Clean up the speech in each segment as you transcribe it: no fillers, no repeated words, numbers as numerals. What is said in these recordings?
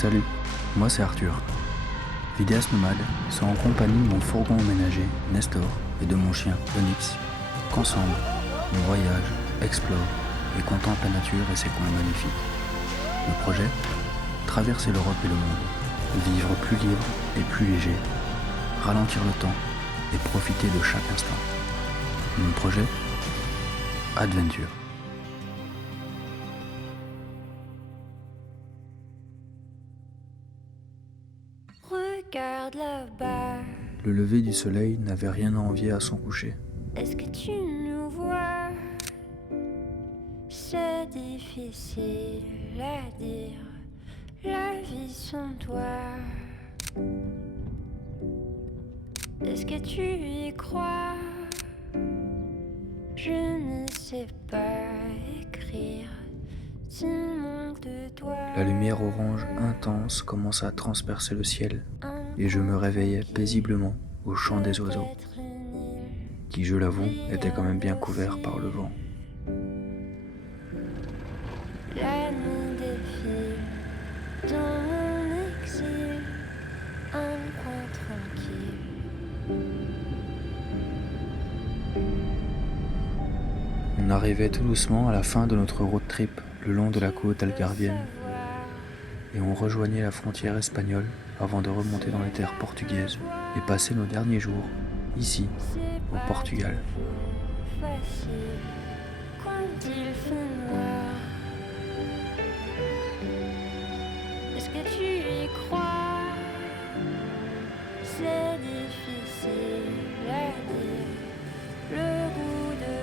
Salut, moi c'est Arthur. Vidéaste nomade, c'est en compagnie de mon fourgon emménagé, Nestor, et de mon chien, Onyx, qu'ensemble, on voyage, explore et contemple la nature et ses coins magnifiques. Le projet, traverser l'Europe et le monde, vivre plus libre et plus léger, ralentir le temps et profiter de chaque instant. Mon projet, Adventure. Regarde là-bas. Le lever du soleil n'avait rien à envier à son coucher. Est-ce que tu nous vois? C'est difficile à dire, la vie sans toi. Est-ce que tu y crois? Je ne sais pas écrire s'il manque de toi. La lumière orange intense commença à transpercer le ciel et je me réveillais paisiblement au chant des oiseaux, qui, je l'avoue, était quand même bien couvert par le vent. La nuit défile dans mon exil, un coin tranquille. On arrivait tout doucement à la fin de notre road trip le long de la côte algarvienne et on rejoignait la frontière espagnole avant de remonter dans les terres portugaises et passer nos derniers jours ici, au Portugal. Facile quand il fait noir. Est-ce que tu y crois? C'est difficile à dire, le goût de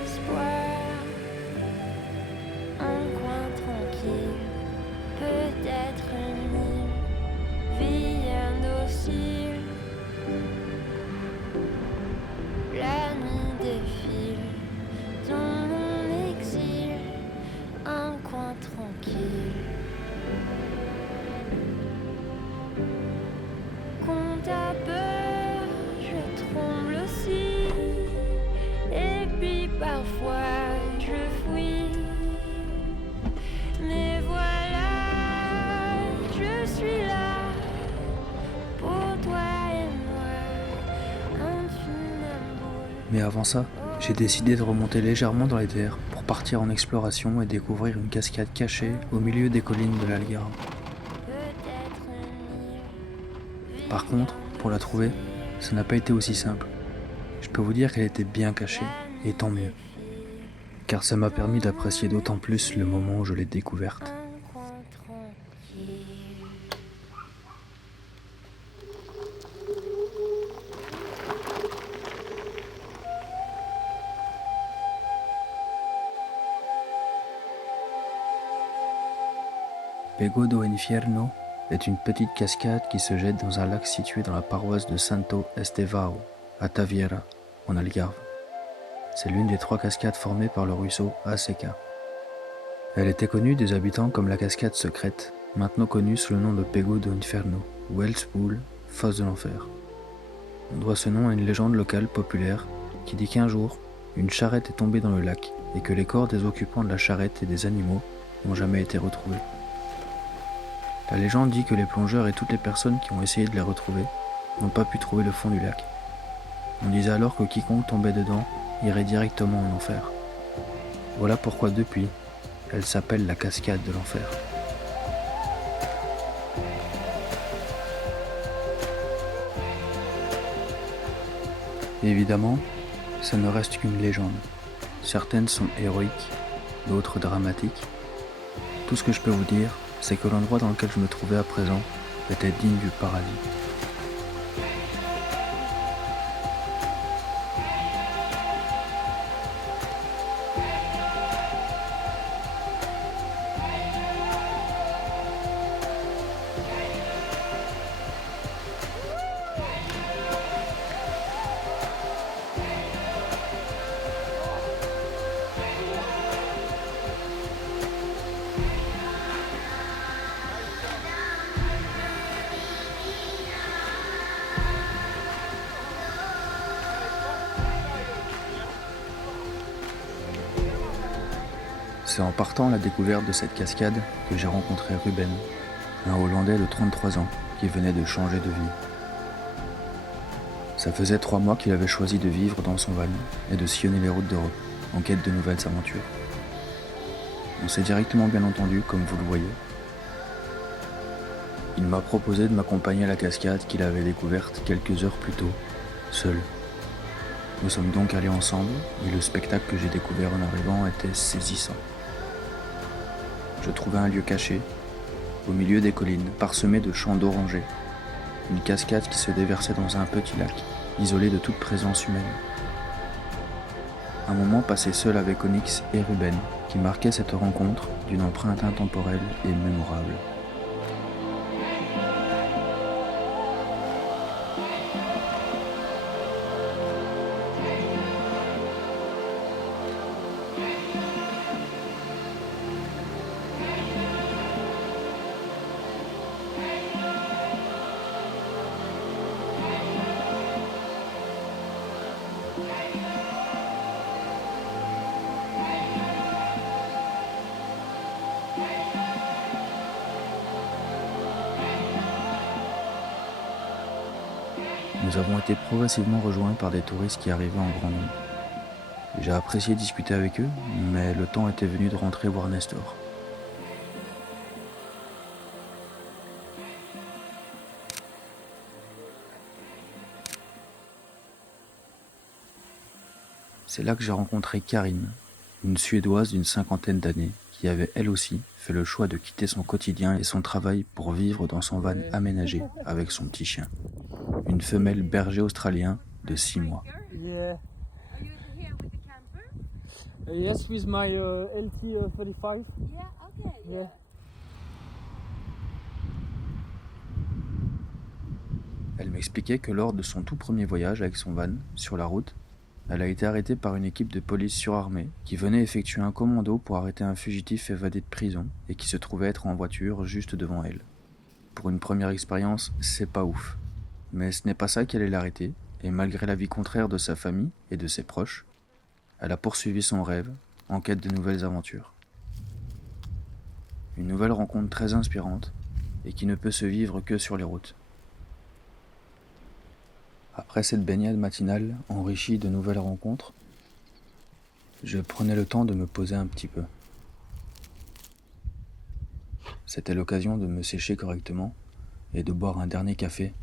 l'espoir. Un coin tranquille, peut-être une île, vie indocile. La nuit défile dans mon exil, un coin tranquille. Quand t'as peur, je tremble aussi. Et puis parfois je fuis. Mais voilà, je suis là pour toi et moi, un funambule. Mais avant ça, j'ai décidé de remonter légèrement dans les terres pour partir en exploration et découvrir une cascade cachée au milieu des collines de l'Algarve. Peut-être une île. Par contre, pour la trouver, ça n'a pas été aussi simple. Je peux vous dire qu'elle était bien cachée, et tant mieux, car ça m'a permis d'apprécier d'autant plus le moment où je l'ai découverte. Un coin tranquille. Pego do Infierno est une petite cascade qui se jette dans un lac situé dans la paroisse de Santo Estevão, à Tavieira, en Algarve. C'est l'une des 3 cascades formées par le ruisseau Aseca. Elle était connue des habitants comme la cascade secrète, maintenant connue sous le nom de Pego do Inferno, ou Hell's-Pool, fosse de l'enfer. On doit ce nom à une légende locale populaire qui dit qu'un jour, une charrette est tombée dans le lac et que les corps des occupants de la charrette et des animaux n'ont jamais été retrouvés. La légende dit que les plongeurs et toutes les personnes qui ont essayé de les retrouver n'ont pas pu trouver le fond du lac. On disait alors que quiconque tombait dedans irait directement en enfer. Voilà pourquoi depuis, elle s'appelle la cascade de l'enfer. Évidemment, ça ne reste qu'une légende. Certaines sont héroïques, d'autres dramatiques. Tout ce que je peux vous dire, c'est que l'endroit dans lequel je me trouvais à présent était digne du paradis. C'est en partant à la découverte de cette cascade que j'ai rencontré Ruben, un Hollandais de 33 ans qui venait de changer de vie. Ça faisait 3 mois qu'il avait choisi de vivre dans son van et de sillonner les routes d'Europe en quête de nouvelles aventures. On s'est directement bien entendu, comme vous le voyez. Il m'a proposé de m'accompagner à la cascade qu'il avait découverte quelques heures plus tôt, seul. Nous sommes donc allés ensemble et le spectacle que j'ai découvert en arrivant était saisissant. Je trouvais un lieu caché, au milieu des collines, parsemé de champs d'orangers, une cascade qui se déversait dans un petit lac, isolé de toute présence humaine. Un moment passé seul avec Onyx et Ruben, qui marquait cette rencontre d'une empreinte intemporelle et mémorable. Nous avons été progressivement rejoints par des touristes qui arrivaient en grand nombre. J'ai apprécié discuter avec eux, mais le temps était venu de rentrer voir Nestor. C'est là que j'ai rencontré Karine, une Suédoise d'une 50aine d'années, qui avait elle aussi fait le choix de quitter son quotidien et son travail pour vivre dans son van aménagé avec son petit chien. Une femelle berger australien de 6 mois. Yeah. Are you here with the camper? Yes, with my LT 35. Yeah, okay. Yeah. Elle m'expliquait que lors de son tout premier voyage avec son van, sur la route, elle a été arrêtée par une équipe de police surarmée qui venait effectuer un commando pour arrêter un fugitif évadé de prison et qui se trouvait être en voiture juste devant elle. Pour une première expérience, c'est pas ouf. Mais ce n'est pas ça qui allait l'arrêter, et malgré l'avis contraire de sa famille et de ses proches, elle a poursuivi son rêve en quête de nouvelles aventures. Une nouvelle rencontre très inspirante et qui ne peut se vivre que sur les routes. Après cette baignade matinale enrichie de nouvelles rencontres, je prenais le temps de me poser un petit peu. C'était l'occasion de me sécher correctement et de boire un dernier café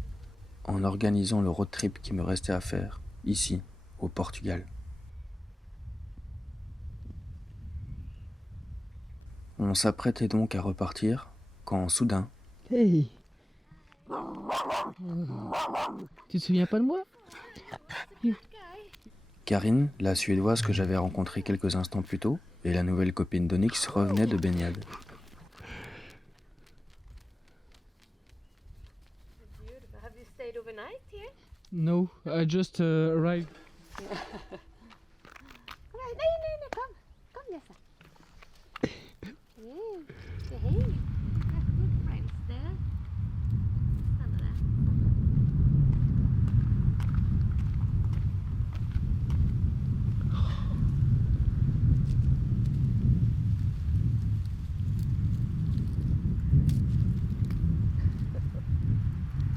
en organisant le road trip qui me restait à faire, ici, au Portugal. On s'apprêtait donc à repartir quand soudain, Hey. Tu te souviens pas de moi? Karine, la Suédoise que j'avais rencontrée quelques instants plus tôt, et la nouvelle copine d'Onyx revenaient de baignade. Beautiful. Have you stayed overnight here? No, I just arrived. Right. No, come. Come, Jessa. Say hey. That's good friends there. Stanna där.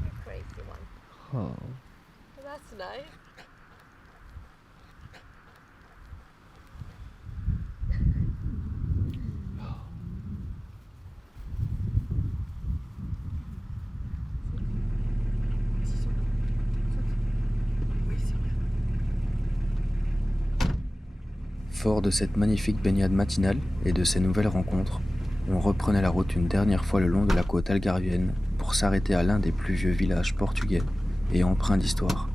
You crazy one. Oh. That's nice. Fort de cette magnifique baignade matinale et de ces nouvelles rencontres, on reprenait la route une dernière fois le long de la côte algarvienne pour s'arrêter à l'un des plus vieux villages portugais et empreints d'histoire.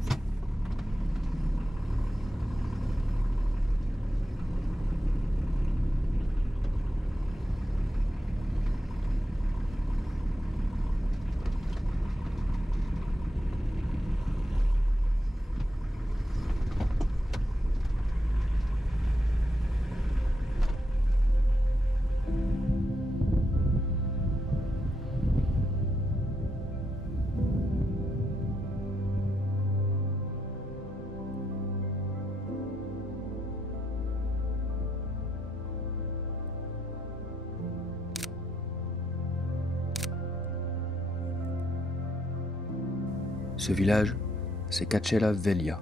Ce village, c'est Cacella Velia.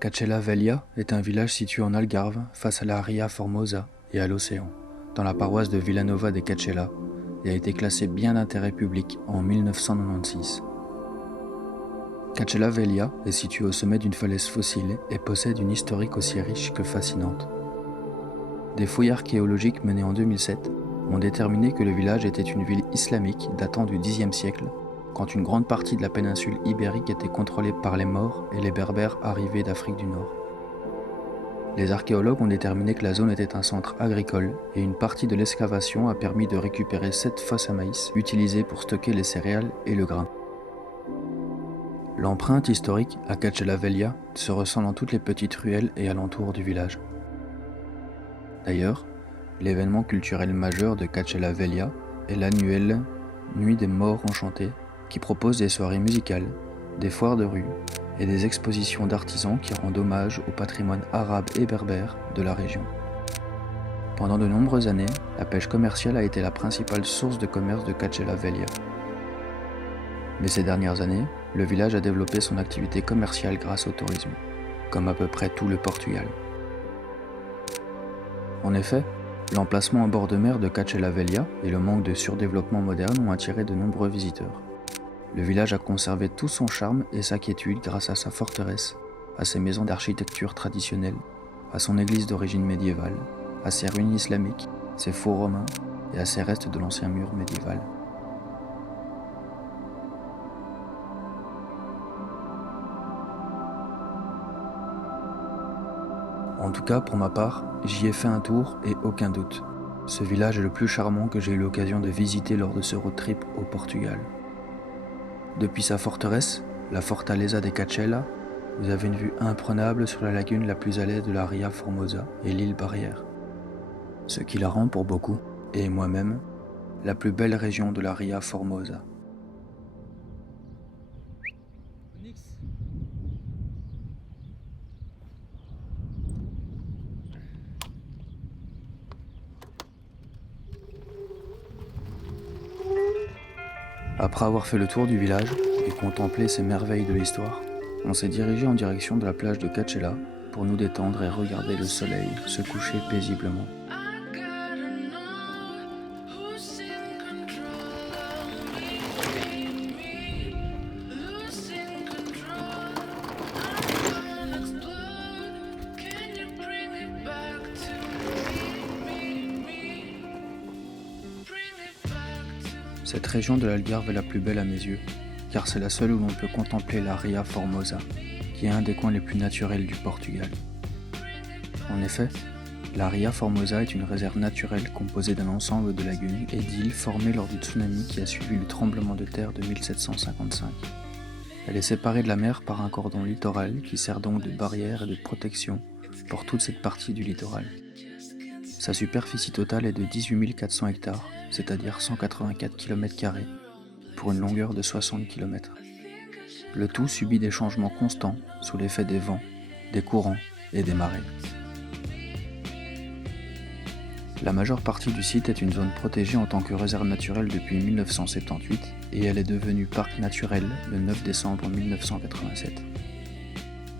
Cacella Velia est un village situé en Algarve, face à la Ria Formosa et à l'océan, dans la paroisse de Villanova de Cacella, et a été classé bien d'intérêt public en 1996. Cacella Velia est situé au sommet d'une falaise fossile et possède une historique aussi riche que fascinante. Des fouilles archéologiques menées en 2007 ont déterminé que le village était une ville islamique datant du Xe siècle, quand une grande partie de la péninsule ibérique était contrôlée par les Maures et les Berbères arrivés d'Afrique du Nord. Les archéologues ont déterminé que la zone était un centre agricole et une partie de l'excavation a permis de récupérer 7 fosses à maïs utilisées pour stocker les céréales et le grain. L'empreinte historique à Cacella Velia se ressent dans toutes les petites ruelles et alentours du village. D'ailleurs, l'événement culturel majeur de Cacella Velia est l'annuelle Nuit des Morts Enchantés, qui propose des soirées musicales, des foires de rue et des expositions d'artisans qui rendent hommage au patrimoine arabe et berbère de la région. Pendant de nombreuses années, la pêche commerciale a été la principale source de commerce de Cacella Velia. Mais ces dernières années, le village a développé son activité commerciale grâce au tourisme, comme à peu près tout le Portugal. En effet, l'emplacement en bord de mer de Cacella Velia et le manque de surdéveloppement moderne ont attiré de nombreux visiteurs. Le village a conservé tout son charme et sa quiétude grâce à sa forteresse, à ses maisons d'architecture traditionnelles, à son église d'origine médiévale, à ses ruines islamiques, ses faux romains et à ses restes de l'ancien mur médiéval. En tout cas, pour ma part, j'y ai fait un tour et aucun doute. Ce village est le plus charmant que j'ai eu l'occasion de visiter lors de ce road trip au Portugal. Depuis sa forteresse, la Fortaleza de Cacella, vous avez une vue imprenable sur la lagune la plus à l'est de la Ria Formosa et l'île Barrière. Ce qui la rend pour beaucoup, et moi-même, la plus belle région de la Ria Formosa. Après avoir fait le tour du village et contemplé ces merveilles de l'histoire, on s'est dirigé en direction de la plage de Cacella pour nous détendre et regarder le soleil se coucher paisiblement. Cette région de l'Algarve est la plus belle à mes yeux, car c'est la seule où l'on peut contempler la Ria Formosa, qui est un des coins les plus naturels du Portugal. En effet, la Ria Formosa est une réserve naturelle composée d'un ensemble de lagunes et d'îles formées lors du tsunami qui a suivi le tremblement de terre de 1755. Elle est séparée de la mer par un cordon littoral qui sert donc de barrière et de protection pour toute cette partie du littoral. Sa superficie totale est de 18 400 hectares, c'est-à-dire 184 km², pour une longueur de 60 km. Le tout subit des changements constants sous l'effet des vents, des courants et des marées. La majeure partie du site est une zone protégée en tant que réserve naturelle depuis 1978 et elle est devenue parc naturel le 9 décembre 1987.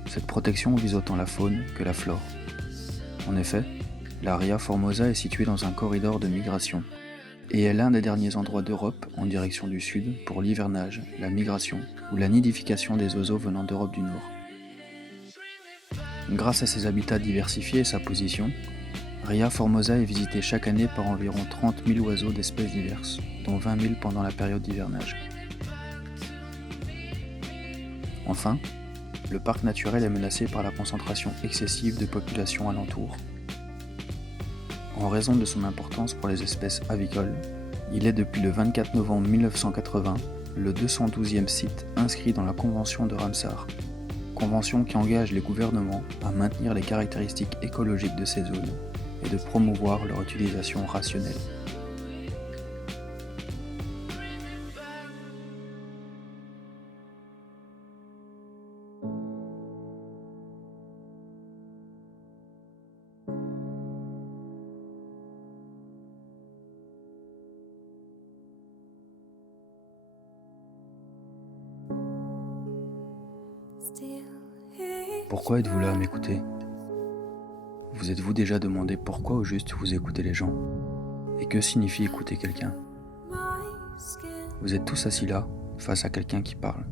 Cette protection vise autant la faune que la flore. En effet, la Ria Formosa est située dans un corridor de migration et est l'un des derniers endroits d'Europe en direction du sud pour l'hivernage, la migration ou la nidification des oiseaux venant d'Europe du Nord. Grâce à ses habitats diversifiés et sa position, Ria Formosa est visitée chaque année par environ 30 000 oiseaux d'espèces diverses, dont 20 000 pendant la période d'hivernage. Enfin, le parc naturel est menacé par la concentration excessive de populations alentour. En raison de son importance pour les espèces avicoles, il est depuis le 24 novembre 1980 le 212e site inscrit dans la Convention de Ramsar, convention qui engage les gouvernements à maintenir les caractéristiques écologiques de ces zones et de promouvoir leur utilisation rationnelle. Pourquoi êtes-vous là à m'écouter? Vous êtes-vous déjà demandé pourquoi au juste vous écoutez les gens? Et que signifie écouter quelqu'un? Vous êtes tous assis là, face à quelqu'un qui parle.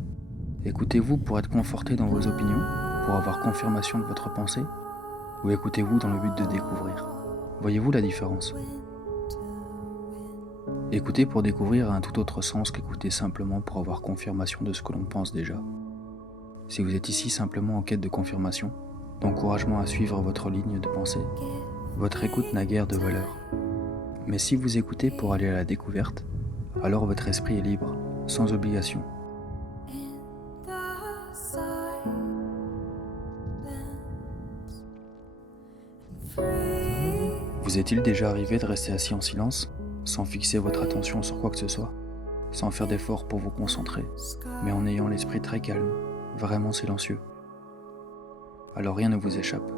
Écoutez-vous pour être conforté dans vos opinions, pour avoir confirmation de votre pensée? Ou écoutez-vous dans le but de découvrir? Voyez-vous la différence? Écouter pour découvrir a un tout autre sens qu'écouter simplement pour avoir confirmation de ce que l'on pense déjà. Si vous êtes ici simplement en quête de confirmation, d'encouragement à suivre votre ligne de pensée, votre écoute n'a guère de valeur. Mais si vous écoutez pour aller à la découverte, alors votre esprit est libre, sans obligation. Vous est-il déjà arrivé de rester assis en silence, sans fixer votre attention sur quoi que ce soit, sans faire d'effort pour vous concentrer, mais en ayant l'esprit très calme, vraiment silencieux? Alors rien ne vous échappe.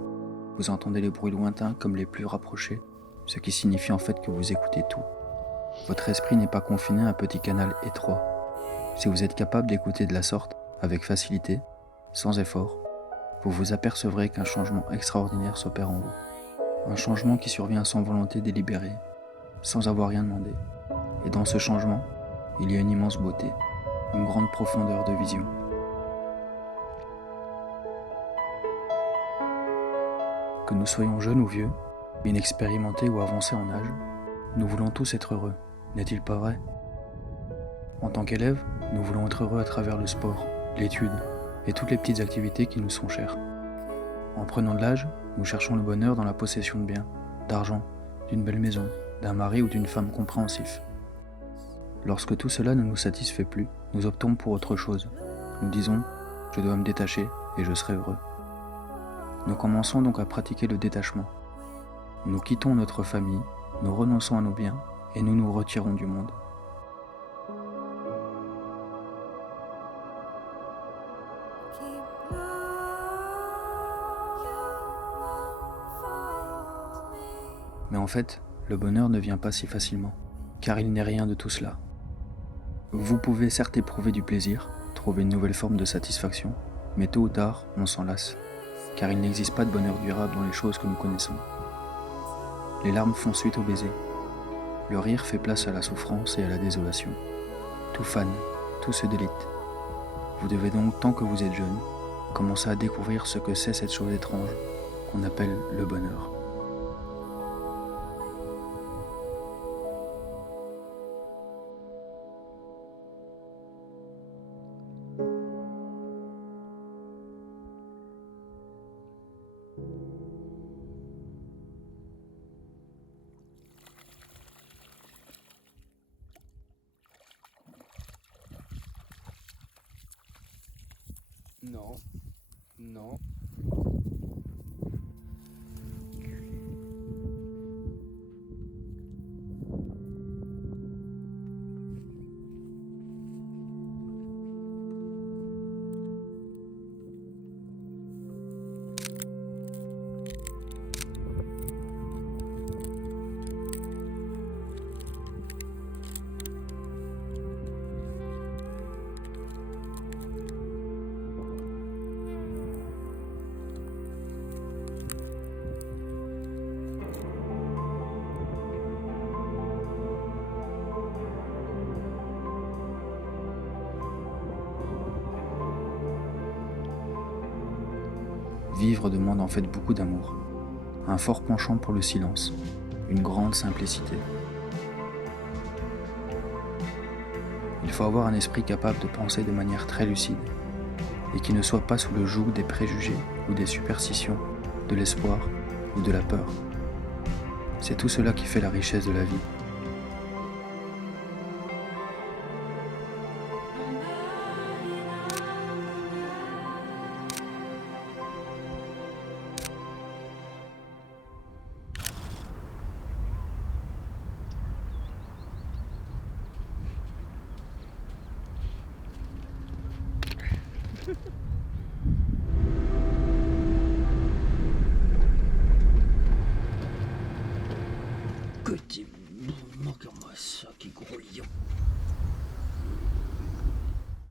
Vous entendez les bruits lointains comme les plus rapprochés, ce qui signifie en fait que vous écoutez tout. Votre esprit n'est pas confiné à un petit canal étroit. Si vous êtes capable d'écouter de la sorte, avec facilité, sans effort, vous vous apercevrez qu'un changement extraordinaire s'opère en vous. Un changement qui survient sans volonté délibérée, sans avoir rien demandé. Et dans ce changement, il y a une immense beauté, une grande profondeur de vision. Que nous soyons jeunes ou vieux, inexpérimentés ou avancés en âge, nous voulons tous être heureux, n'est-il pas vrai? En tant qu'élèves, nous voulons être heureux à travers le sport, l'étude et toutes les petites activités qui nous sont chères. En prenant de l'âge, nous cherchons le bonheur dans la possession de biens, d'argent, d'une belle maison, d'un mari ou d'une femme compréhensif. Lorsque tout cela ne nous satisfait plus, nous optons pour autre chose. Nous disons « je dois me détacher et je serai heureux ». Nous commençons donc à pratiquer le détachement. Nous quittons notre famille, nous renonçons à nos biens et nous nous retirons du monde. Mais en fait, le bonheur ne vient pas si facilement, car il n'est rien de tout cela. Vous pouvez certes éprouver du plaisir, trouver une nouvelle forme de satisfaction, mais tôt ou tard, on s'en lasse, car il n'existe pas de bonheur durable dans les choses que nous connaissons. Les larmes font suite au baiser. Le rire fait place à la souffrance et à la désolation. Tout fane, tout se délite. Vous devez donc, tant que vous êtes jeune, commencer à découvrir ce que c'est cette chose étrange qu'on appelle le bonheur. Non, non. Vivre demande en fait beaucoup d'amour, un fort penchant pour le silence, une grande simplicité. Il faut avoir un esprit capable de penser de manière très lucide et qui ne soit pas sous le joug des préjugés ou des superstitions, de l'espoir ou de la peur. C'est tout cela qui fait la richesse de la vie. Que t'es manque-moi ça, qui gros lion.